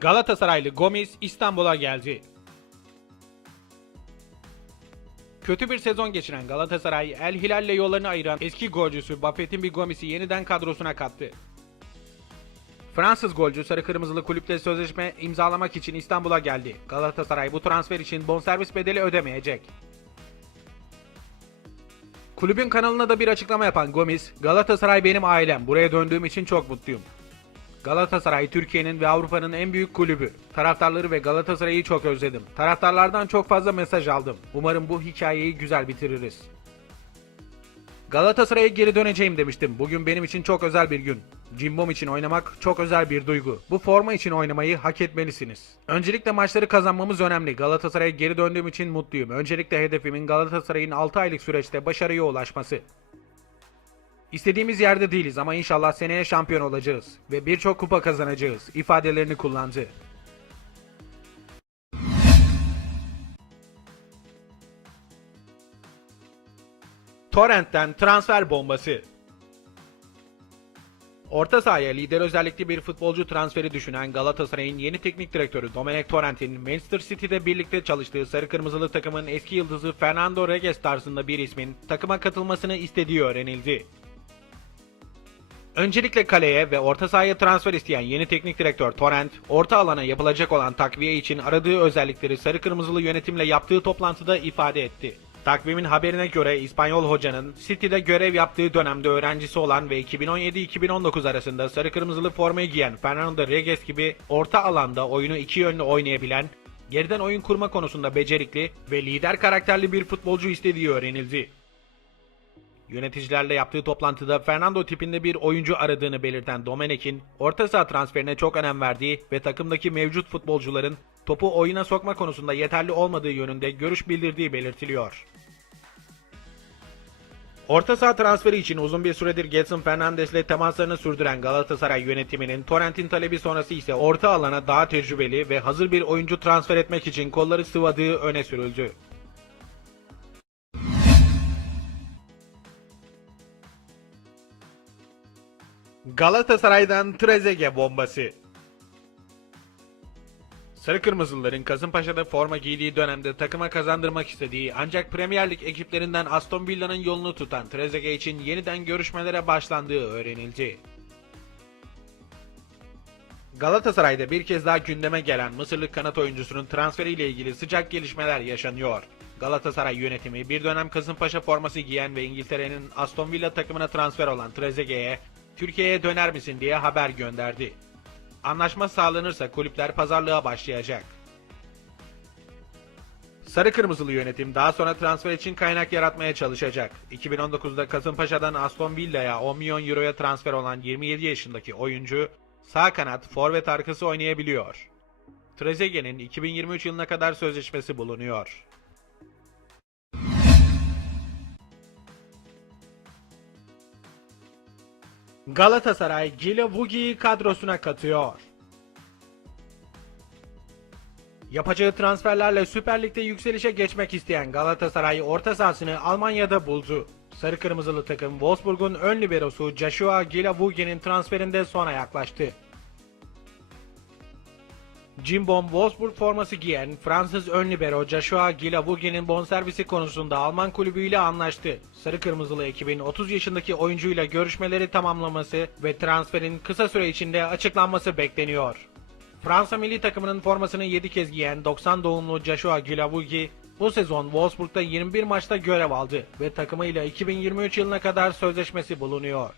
Galatasaraylı Gomis İstanbul'a geldi. Kötü bir sezon geçiren Galatasaray, El Hilal'le yollarını ayıran eski golcüsü Buffett'in bir Gomis'i yeniden kadrosuna kattı. Fransız golcü sarı kırmızılı kulüpte sözleşme imzalamak için İstanbul'a geldi. Galatasaray bu transfer için bonservis bedeli ödemeyecek. Kulübün kanalına da bir açıklama yapan Gomis, Galatasaray benim ailem, buraya döndüğüm için çok mutluyum. Galatasaray Türkiye'nin ve Avrupa'nın en büyük kulübü. Taraftarları ve Galatasaray'ı çok özledim. Taraftarlardan çok fazla mesaj aldım. Umarım bu hikayeyi güzel bitiririz. Galatasaray'a geri döneceğim demiştim. Bugün benim için çok özel bir gün. Cimbom için oynamak çok özel bir duygu. Bu forma için oynamayı hak etmelisiniz. Öncelikle maçları kazanmamız önemli. Galatasaray'a geri döndüğüm için mutluyum. Öncelikle hedefimin Galatasaray'ın 6 aylık süreçte başarıya ulaşması. İstediğimiz yerde değiliz ama inşallah seneye şampiyon olacağız ve birçok kupa kazanacağız ifadelerini kullandı. Torrent'ten transfer bombası. Orta sahaya lider özellikli bir futbolcu transferi düşünen Galatasaray'ın yeni teknik direktörü Domenech Torrent'in Manchester City'de birlikte çalıştığı sarı kırmızılı takımın eski yıldızı Fernando Reges tarzında bir ismin takıma katılmasını istediği öğrenildi. Öncelikle kaleye ve orta sahaya transfer isteyen yeni teknik direktör Torrent, orta alana yapılacak olan takviye için aradığı özellikleri sarı kırmızılı yönetimle yaptığı toplantıda ifade etti. Takvimin haberine göre İspanyol hocanın City'de görev yaptığı dönemde öğrencisi olan ve 2017-2019 arasında sarı kırmızılı formayı giyen Fernando Reges gibi orta alanda oyunu iki yönlü oynayabilen, geriden oyun kurma konusunda becerikli ve lider karakterli bir futbolcu istediği öğrenildi. Yöneticilerle yaptığı toplantıda Fernando tipinde bir oyuncu aradığını belirten Domenech'in orta saha transferine çok önem verdiği ve takımdaki mevcut futbolcuların topu oyuna sokma konusunda yeterli olmadığı yönünde görüş bildirdiği belirtiliyor. Orta saha transferi için uzun bir süredir Getson Fernandes'le temaslarını sürdüren Galatasaray yönetiminin Torrent'in talebi sonrası ise orta alana daha tecrübeli ve hazır bir oyuncu transfer etmek için kolları sıvadığı öne sürüldü. Galatasaray'dan Trezeguet bombası. Sarı Kırmızılıların Kasımpaşa'da forma giydiği dönemde takıma kazandırmak istediği ancak Premier Lig ekiplerinden Aston Villa'nın yolunu tutan Trezeguet için yeniden görüşmelere başlandığı öğrenildi. Galatasaray'da bir kez daha gündeme gelen Mısırlı kanat oyuncusunun transferiyle ilgili sıcak gelişmeler yaşanıyor. Galatasaray yönetimi bir dönem Kasımpaşa forması giyen ve İngiltere'nin Aston Villa takımına transfer olan Trezeguet'e Türkiye'ye döner misin diye haber gönderdi. Anlaşma sağlanırsa kulüpler pazarlığa başlayacak. Sarı Kırmızılı yönetim daha sonra transfer için kaynak yaratmaya çalışacak. 2019'da Kasımpaşa'dan Aston Villa'ya 10 milyon euroya transfer olan 27 yaşındaki oyuncu sağ kanat forvet arkası oynayabiliyor. Trezeguet'in 2023 yılına kadar sözleşmesi bulunuyor. Galatasaray Gila Vugi'yi kadrosuna katıyor. Yapacağı transferlerle Süper Lig'de yükselişe geçmek isteyen Galatasaray orta sahasını Almanya'da buldu. Sarı Kırmızılı takım Wolfsburg'un ön liberosu Joshua Gilavugi'nin transferinde sona yaklaştı. Cimbom Wolfsburg forması giyen Fransız ön libero Joshua Gilavugi'nin bonservisi konusunda Alman kulübüyle anlaştı. Sarı Kırmızılı ekibin 30 yaşındaki oyuncuyla görüşmeleri tamamlaması ve transferin kısa süre içinde açıklanması bekleniyor. Fransa milli takımının formasını 7 kez giyen 90 doğumlu Joshua Gilavugi bu sezon Wolfsburg'da 21 maçta görev aldı ve takımıyla 2023 yılına kadar sözleşmesi bulunuyor.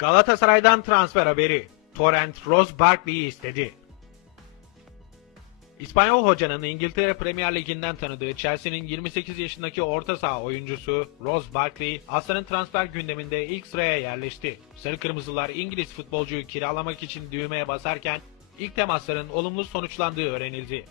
Galatasaray'dan transfer haberi. Torrent Ross Barkley'i istedi. İspanyol hocanın İngiltere Premier Ligi'nden tanıdığı Chelsea'nin 28 yaşındaki orta saha oyuncusu Ross Barkley, Aslan'ın transfer gündeminde ilk sıraya yerleşti. Sarı Kırmızılar İngiliz futbolcuyu kiralamak için düğmeye basarken ilk temasların olumlu sonuçlandığı öğrenildi.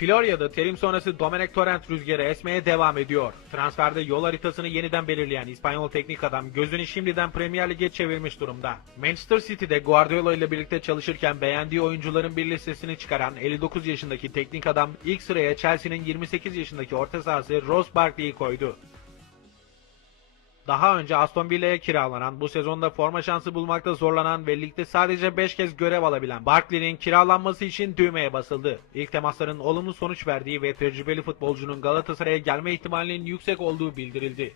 Florya'da terim sonrası Domenech Torrent rüzgarı esmeye devam ediyor. Transferde yol haritasını yeniden belirleyen İspanyol teknik adam gözünü şimdiden Premier Lig'e çevirmiş durumda. Manchester City'de Guardiola ile birlikte çalışırken beğendiği oyuncuların bir listesini çıkaran 59 yaşındaki teknik adam ilk sıraya Chelsea'nin 28 yaşındaki orta sahası Ross Barkley'i koydu. Daha önce Aston Villa'ya kiralanan, bu sezonda forma şansı bulmakta zorlanan ve ligde sadece 5 kez görev alabilen Barkley'nin kiralanması için düğmeye basıldı. İlk temasların olumlu sonuç verdiği ve tecrübeli futbolcunun Galatasaray'a gelme ihtimalinin yüksek olduğu bildirildi.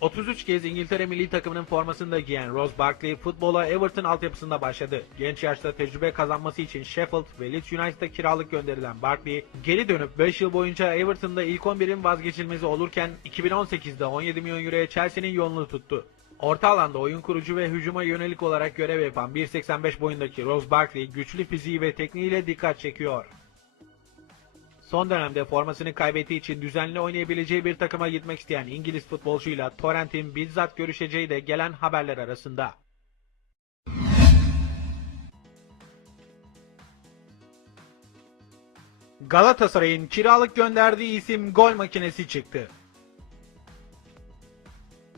33 kez İngiltere milli takımının formasını da giyen Ross Barkley futbola Everton altyapısında başladı. Genç yaşta tecrübe kazanması için Sheffield ve Leeds United'a kiralık gönderilen Barkley, geri dönüp 5 yıl boyunca Everton'da ilk 11'in vazgeçilmezi olurken 2018'de 17 milyon euroya Chelsea'nin yolunu tuttu. Orta alanda oyun kurucu ve hücuma yönelik olarak görev yapan 1.85 boyundaki Ross Barkley güçlü fiziği ve tekniğiyle dikkat çekiyor. Son dönemde formasını kaybettiği için düzenli oynayabileceği bir takıma gitmek isteyen İngiliz futbolcuyla Torrent'in bizzat görüşeceği de gelen haberler arasında. Galatasaray'ın kiralık gönderdiği isim gol makinesi çıktı.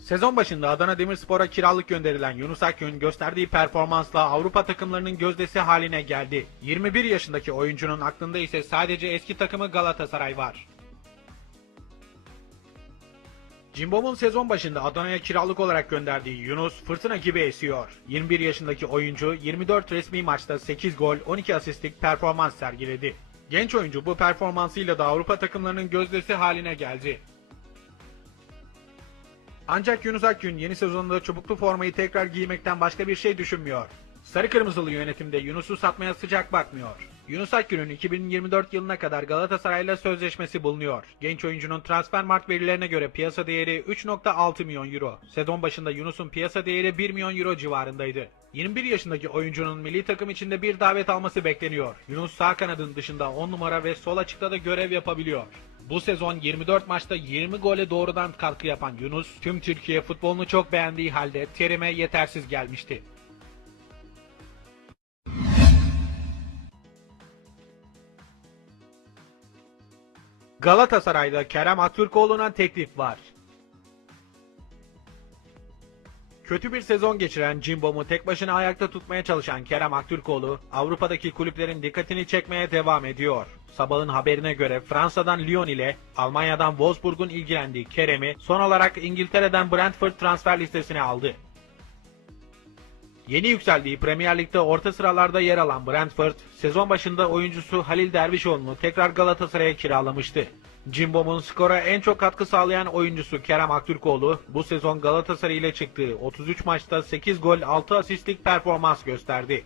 Sezon başında Adana Demirspor'a kiralık gönderilen Yunus Akgün gösterdiği performansla Avrupa takımlarının gözdesi haline geldi. 21 yaşındaki oyuncunun aklında ise sadece eski takımı Galatasaray var. Cimbom'un sezon başında Adana'ya kiralık olarak gönderdiği Yunus fırtına gibi esiyor. 21 yaşındaki oyuncu 24 resmi maçta 8 gol 12 asistlik performans sergiledi. Genç oyuncu bu performansıyla da Avrupa takımlarının gözdesi haline geldi. Ancak Yunus Akgün yeni sezonda çubuklu formayı tekrar giymekten başka bir şey düşünmüyor. Sarı Kırmızılı yönetimde Yunus'u satmaya sıcak bakmıyor. Yunus Akgün'ün 2024 yılına kadar Galatasaray'la sözleşmesi bulunuyor. Genç oyuncunun transfer mart verilerine göre piyasa değeri 3.6 milyon euro. Sezon başında Yunus'un piyasa değeri 1 milyon euro civarındaydı. 21 yaşındaki oyuncunun milli takım içinde bir davet alması bekleniyor. Yunus sağ kanadın dışında 10 numara ve sol açıkta da görev yapabiliyor. Bu sezon 24 maçta 20 gole doğrudan katkı yapan Yunus, tüm Türkiye futbolunu çok beğendiği halde terime yetersiz gelmişti. Galatasaray'da Kerem Aktürkoğlu'na teklif var. Kötü bir sezon geçiren Cimbom'u tek başına ayakta tutmaya çalışan Kerem Aktürkoğlu, Avrupa'daki kulüplerin dikkatini çekmeye devam ediyor. Sabahın haberine göre Fransa'dan Lyon ile Almanya'dan Wolfsburg'un ilgilendiği Kerem'i son olarak İngiltere'den Brentford transfer listesine aldı. Yeni yükseldiği Premier Lig'de orta sıralarda yer alan Brentford, sezon başında oyuncusu Halil Dervişoğlu'nu tekrar Galatasaray'a kiralamıştı. Cimbom'un skora en çok katkı sağlayan oyuncusu Kerem Aktürkoğlu, bu sezon Galatasaray ile çıktığı 33 maçta 8 gol 6 asistlik performans gösterdi.